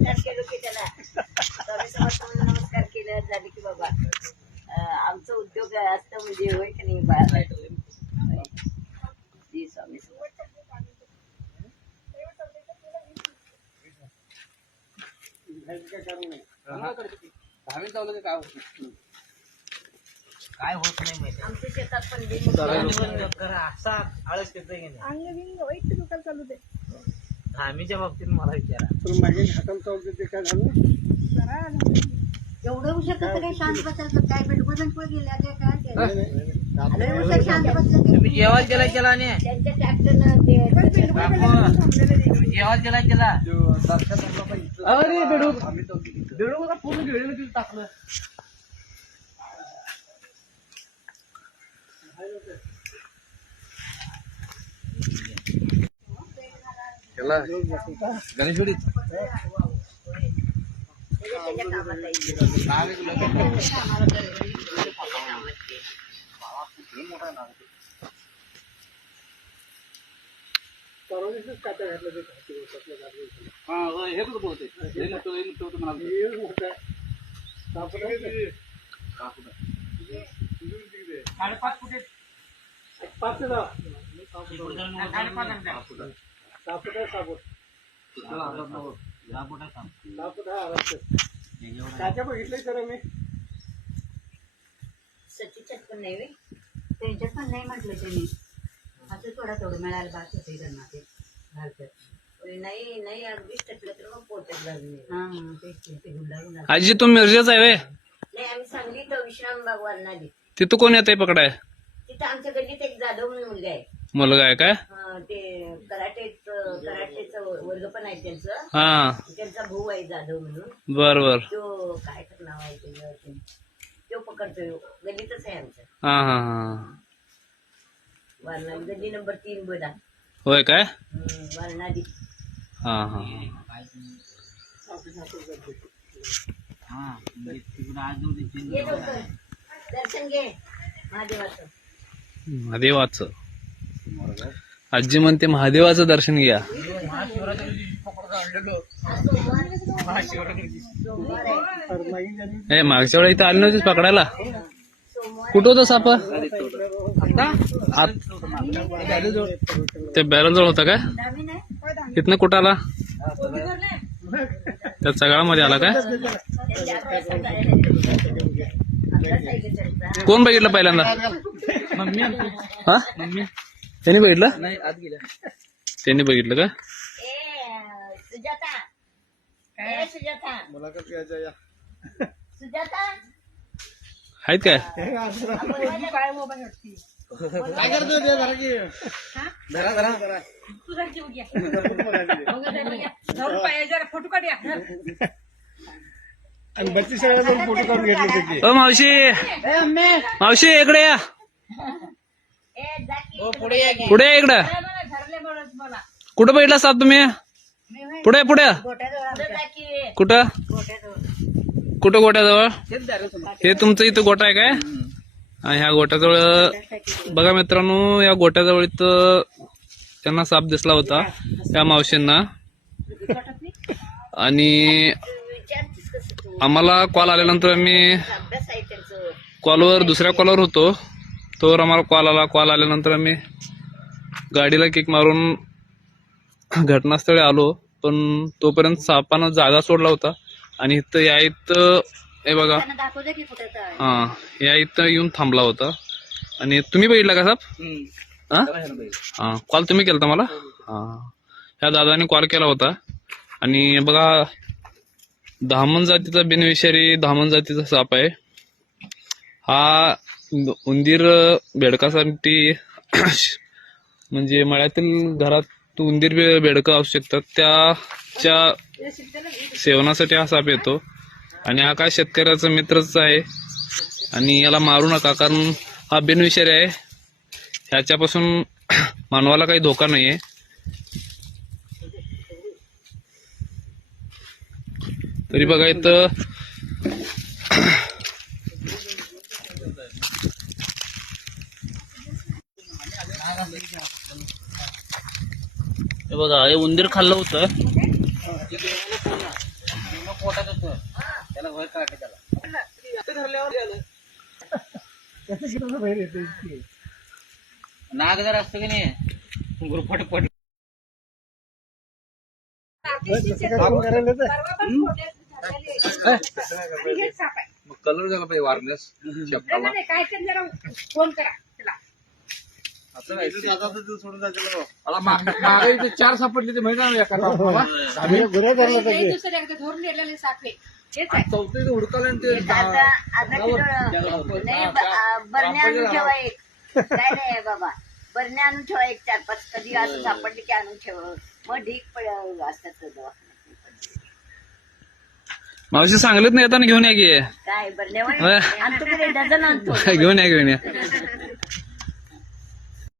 केलो की त्याला स्वामी समर्थ म्हणून नमस्कार केलं झाले की बाबा आमचं उद्योग असतं म्हणजे होय की नाही बाळा जी स्वामी समर्थ काय होत नाही माहिती आमच्या शेतात पण असा आळस येतोय की नाही अंग वाईट दुकान चालू दे धामीच्या बाबतीत मला विचारा माझे हाताला चालते ते काय झालं एवढं उशीर कसं काय शांत बसायचं काय पेटबोधन पुढे गेल्या काय लय उशीर शांत बसलं तुम्ही जेवायला गेला केला नाही त्यांच्या ट्रॅक्टरनं ते जेवायला गेला केला अरे बेडू बेडू पूर्ण गिळलं तिथे टाकलं गणेशवाडीत हे कुठं बोलते साडेपाच फुटे 5 त्याच्या बघितलंय सर मी सचिच्यात पण नाही वे त्यांच्यात पण नाही म्हटलं त्यांनी असं थोडा थोडं मिळायला बात होते त्यांना ते घालतात नाही नाही अगदीच टाकलं तर मग पोटात घालून ते गुंडाळून आजी तू मिरजेच आहे वे नाही आम्ही सांगली तर विश्राम भगवान नाली तिथं कोण येत आहे पकडाय तिथं आमच्या गल्लीत एक जाधव म्हणून मुलगा आहे मुलगा आहे काय ते कराटेचं वर्ग पण आहे त्यांचं हा त्यांचा भाऊ आहे जाधव म्हणून बर बर तो काय तर नाव आहे त्याचं तो पकडतोय गल्लीतच आहे आमच्या हा हा हा वारणादी गल्ली नंबर 3 बदा होय काय वारणादी हा हा ये लवकर दर्शन घे महादेवाचं महादेवाचं आजी म्हणते महादेवाचं दर्शन घ्या हे मागच्या वेळेला इथं आली नव्हतीस पकडायला कुठं होतं साप ते बॅरल जवळ होता काय इथनं कुठं आला त्या सगळ्यामध्ये आला काय कोण बघितलं पहिल्यांदा हा त्यांनी बघितलं नाही आत गेल्या त्यांनी बघितलं का सुजाता सुजाता मुलाखत घ्यायच्या या सुजाता आहेत काय काय करतोय ते जरा की धरा धरा धरा फोटो काढूया आणि 32 वेळा फोटो काढून घेतले त्याचे ओ मावशी मावशी इकडे या पुढे या की पुढे या इकडं कुठं बघितला साप तुम्ही पुढे पुढे कुठं कुठं गोट्याजवळ हे तुमचं इथं गोटा आहे काय आणि ह्या गोट्याजवळ बघा मित्रांनो या गोट्याजवळ इथं त्यांना साप दिसला होता त्या मावशींना आणि आम्हाला कॉल आल्यानंतर आम्ही कॉलवर दुसऱ्या कॉलवर होतो तोवर आम्हाला कॉल आल्यानंतर आम्ही गाडीला किक मारून घटनास्थळी आलो पण तोपर्यंत सापानं जागा सोडला होता आणि इथं या इथं हे बघा हा या इथं येऊन थांबला होता आणि तुम्ही बघितला का साप हा कॉल तुम्ही केलता मला हा ह्या दादाने कॉल केला होता आणि बघा धामण जातीचा बिनविषारी धामण जातीचा साप आहे हा उंदीर बेडकासाठी म्हणजे मळ्यातील घरात उंदीर बेडकं असू शकतात त्याच्या सेवनासाठी हा साप येतो आणि हा काय शेतकऱ्याचा मित्रच आहे आणि याला मारू नका कारण हा बिनविषारी आहे ह्याच्यापासून मानवाला काही धोका नाहीये तरी बघा इथं हे बघा हे उंदीर खाल्लं होतं नाग जर असतो की नाही गुरफट पड काम करायला तर. परवा पण फोटे झालेले. आणि हेच साप आहे. कलर झाला पाहिजे वारनेस नाही, नाही, काय ते जरा फोन करा त्याला. सोडून जायचं मागे 4 सापडले ते माहिती आहे एका आम्ही गुन्हा धरला तर नाही, दुसरं एकदा धरून नेलेले साप आहे. हेच आहे. चौथे हुडकाले ते आता नाही बरण्या आणून ठेवा एक काय नाही बाबा बरण्या आणून ठेवा एक 4-5 कधी असं सापडले की आणून ठेवा मग ढीक असतात तो दवाखान्यात. मावशी सांगलीत नाही येताना घेऊन या की काय बरण्यावर आणतो की नाही, डझन आणतो घेऊन या